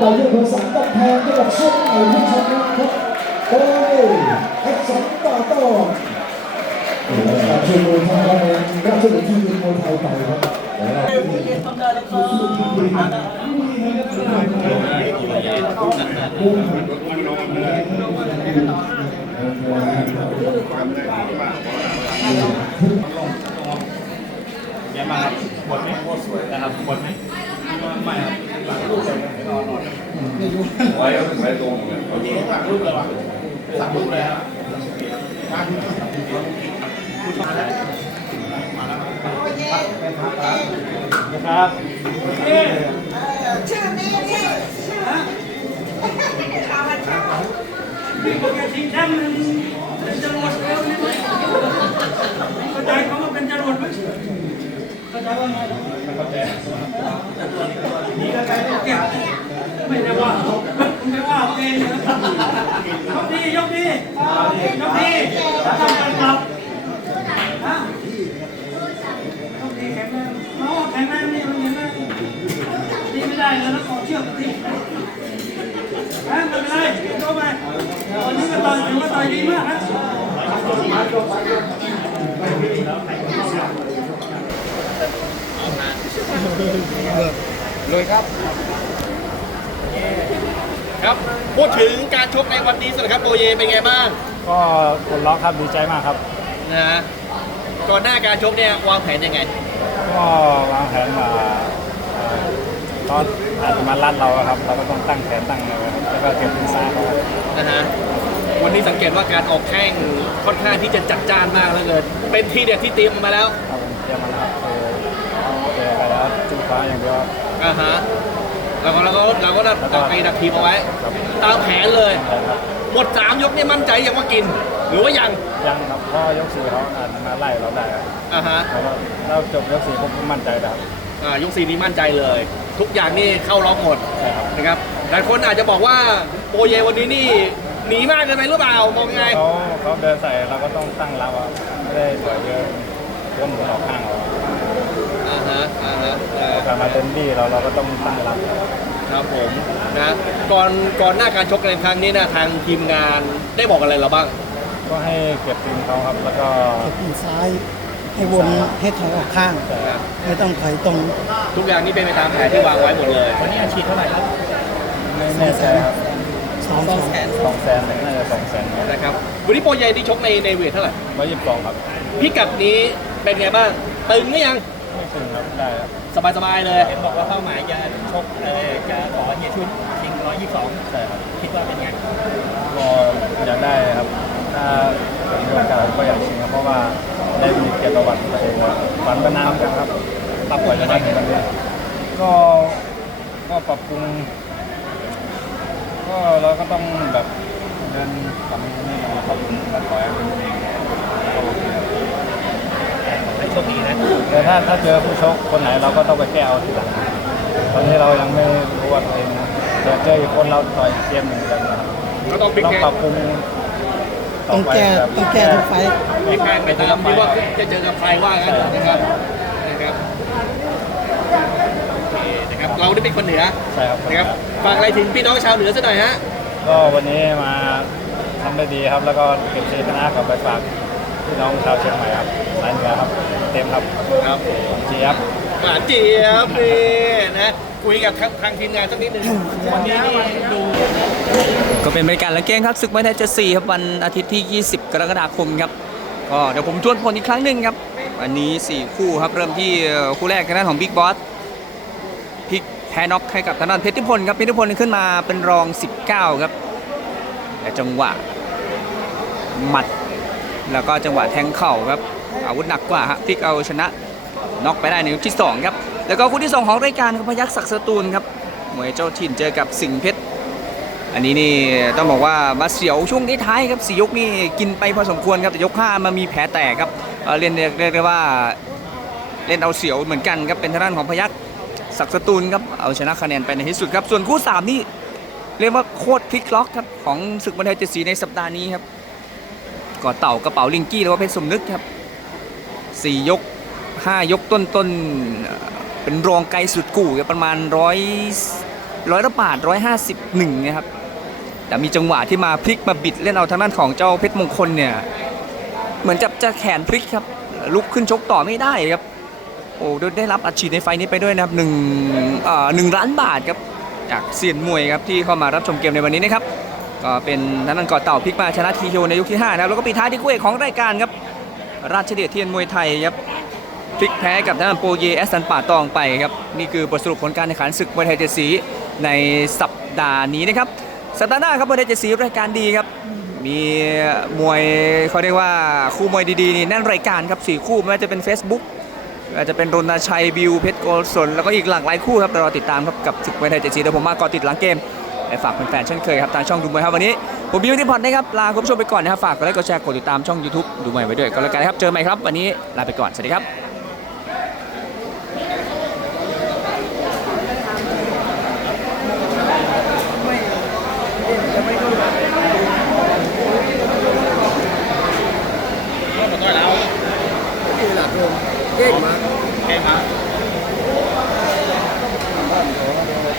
ต่อที่อำเภอสันกำแพงจังหวัดเชียงใหม่ที่ชนะครับโอ้ยแอคชั่นต่อต่อช่วยมือทำคะแนนรับเสด็จที่ยิมมวยไทยไปครับเยี่ยมมากครับบทไหมนะครับบทไหม ไม่ครับหลังรูปเลยนอนนอนไว้ก็ถึงไว้ตรงเลยโอเคหลังรูปเลยวะหลังรูปเลยครับครับชื่อนี้นี่ชื่อข่าวเช้ามีโปรแกรมชิงแชมป์มันเป็นจรวดแล้วนี่ไหมเข้าใจเขาว่าเป็นจรวดไหม ไงเข้าใจไม่ได้ว่าเขาไม่ว่าเขาเองยกดียกดียกดีแล้วทำกันกลับฮะยกดีแข็งแรงโอ้แข็งแรงนี่มันแข็งแรงดีไม่ได้แล้วแล้วขอเชือกดีไม่เป็นไรเข้าไปวันนี้ก็ต่อยถือว่าต่อยดีมากนะ ครับ พูดถึงการชกในวันนี้สิครับโปเยเป็นไงบ้าง ก็คนล็อกครับดีใจมากครับ นะฮะก่อนหน้าการชกเนี่ยวางแผนยังไง ก็วางแผนมาเอ่อตอนอาจจะมาลัดเราอะครับ เราก็ต้องตั้งแผนตั้งอะไรครับแล้วก็เตรียมทีซ้ายเขาครับนะฮะ วันนี้สังเกตว่าการออกแข้งค่อนข้างที่จะจัดจ้านมากเหลือเกิน เป็นทีเด็ดที่เตรียมมาแล้ว ครับผมเตรียมมาแล้วครับคือเจอไปแล้วจู ฟ้าอย่างเดียว อ่าฮะแล้วก็เราก็เราก็ดักดักไอ้ดักทีมเอาไว้ ครับ ตามแผนเลยใช่ครับหมดสามยกนี่มั่นใจยังว่ากิน หรือว่ายังยังครับเพราะยกสี่เขาอาจจะมาไล่เราได้ครับอ่าฮะแล้วก็เราจบยกสี่ผมก็มั่นใจแล้วครับอ่ายกสี่นี้มั่นใจเลย ทุกอย่างนี่เข้าล็อกหมดใช่ครับนะครับหลายคนอาจจะบอกว่าโปเยวันนี้นี่หนีมากเกินไปหรือเปล่ามองยังไงเขาเขาเดินใส่เราก็ต้องตั้งรับอะไม่ได้ปล่อยเยอะเพื่อนหมุนออกข้างเรา อ่าฮะอ่าฮะเอ่อการมาเต็มที่เราเราก็ต้องตั้งรับครับครับผมนะก่อนก่อนหน้าการชกในครั้งนี้นะทางทีมงานได้บอกอะไรเราบ้าง ก็ให้เก็บทีมเขาครับแล้วก็ ปีกซ้ายให้วนให้ถอยออกข้าง ไม่ต้องถอยตรงทุกอย่างนี่เป็นไปตามแผนที่วางไว้หมดเลย วันนี้อาชีพเท่าไหร่ครับไม่แน่ใจครับสองแสนสองแสนน่าจะสองแสนครับนะครับวันนี้โปเยที่ชกในในเวทเท่าไหร่ร้อยยี่สิบสองครับ พิกัดนี้เป็นไงบ้าง ตึงหรือยัง ไม่ถึงครับได้ครับสบายๆเลย เห็นบอกว่าเป้าหมายจะชกเออจะขอเฮียชุนชิง122ใช่ครับคิดว่าเป็นไงก็อยากได้ครับถ้าผมมีโอกาสก็อยากชิงครับเพราะว่าได้มีเกียรติประวัติตัวเองครับฝันมานานเหมือนกันครับปรับปรุงจะได้เห็นวันนี้ก็ก็ปรับปรุงก็เราก็ต้องแบบเดินทำนี่มาปรับปรุงมาต่อยให้เป็นเองก็โอเคครับ ให้โชคดีนะ แต่ถ้าถ้าเจอผู้ชกคนไหนเราก็ต้องไปแก้เอาทีหลังตอนนี้เรายังไม่รู้ว่าตัวเองนะแต่เจออีกคนเราต่อยเกมหนึ่งกันนะครับก็ต้องพลิกต้องแพปรับปรุงต้องแก้ไปครับ ต้องแก้ทุกไฟต์พลิกแพงไปตามที่ว่าจะเจอกับใครว่างั้นเถอะนะครับนะครับโอเคนะครับ เราได้เป็นคนเหนือใช่ครับ นะครับฝากอะไรถึงพี่น้องชาวเหนือสักหน่อยฮะ ก็วันนี้มาทำได้ดีครับ แล้วก็เก็บชัยชนะกลับไปฝาก พี่น้องชาวเชียงใหม่ครับสายเหนือครับ เต็มครับครับเจี๊ยบหวานเจี๊ยบนี่นะคุยกับทางทางทีมงานสักนิดหนึ่งวันนี้นี่ดูก็เป็นบรรยากาศหลังเกมครับศึกมวยไทยเจ็ดสี่ครับวันอาทิตย์ที่ 20 กรกฎาคมครับก็เดี๋ยวผมทวนผลอีกครั้งหนึ่งครับวันนี้ 4 คู่ครับเริ่มที่คู่แรกทางด้านของบิ๊กบอสพลิกแพ้น็อกให้กับทางด้านเพชรทิพลครับเพชรทิพลขึ้นมาเป็นรอง 19 ครับแต่จังหวะหมัด แล้วก็จังหวะแทงเข่าครับ อาวุธหนักกว่าฮะพลิกเอาชนะน็อกไปได้ในยกที่สองครับแล้วก็คู่ที่สองของรายการพยัคฆ์ศักดิ์สตูลครับมวยเจ้าถิ่นเจอกับสิงห์เพชรอันนี้นี่ต้องบอกว่ามาเสียวช่วงท้ายครับสี่ยกนี่กินไปพอสมควรครับแต่ยกห้ามามีแผลแตกครับเเล่นเรียกเรียกได้ว่าเล่นเอาเสียวเหมือนกันครับเป็นทางด้านของพยัคฆ์ศักดิ์สตูลครับเอาชนะคะแนนไปในที่สุดครับส่วนคู่สามนี่เรียกว่าโคตรพลิกล็อกครับของศึกมวยไทยเจ็ดสีในสัปดาห์นี้ครับ ก่อเต่ากระเป๋าลิงกี้หรือว่าเพชรสมนึกครับสี่ยกห้ายกต้นๆเอ่อเป็นรองไกลสุดกู่ประมาณร้อยร้อยละบาทร้อยห้าสิบหนึ่งนะครับแต่มีจังหวะที่มาพลิกมาบิดเล่นเอาทางด้านของเจ้าเพชรมงคลเนี่ยเหมือนจะจะแขนพลิกครับลุกขึ้นชกต่อไม่ได้ครับโอ้ได้รับอัดฉีดในไฟนี้ไปด้วยนะครับหนึ่งเอ่อหนึ่งล้านบาทครับจากเซียนมวยครับที่เข้ามารับชมเกมในวันนี้นะครับ ก็เป็นทางด้านกาะเต่าพลิกมาชนะทีโอในยกที่5นะครับแล้วก็ปิดท้ายที่คู่เอกของรายการครับราชเดชเทียนมวยไทยครับพลิกแพ้กับทางด้านโปเยแอสตันป่าตองไปครับนี่คือบทสรุปผลการแข่งขันศึกมวยไทยเจ็ดสีในสัปดาห์นี้นะครับสัปดาห์หน้าครับมวยไทยเจ็ดสีรายการดีครับมีมวยเขาเรียกว่าคู่มวยดีๆนี่แน่นรายการครับสี่คู่ไม่ว่าจะเป็น Facebook อาจจะเป็นรณชัยบิวเพชรโกศลแล้วก็อีกหลากหลายคู่ครับรอติดตามครับกับศึกมวยไทยเจ็ดสีเดี๋ยวผมมากาะติดหลังเกม ไปฝากแฟนๆเช่นเคยครับตามช่องดูมวยครับวันนี้ผมบิวที่พอดนะครับลาคุณผู้ชมไปก่อนนะครับฝากกดไลค์กดแชร์กดติดตามช่อง YouTube ดูมวยไว้ด้วยก็แล้วกันนะครับเจอใหม่ครับ วันนี้ลาไปก่อนสวัสดีครับเก่งมาก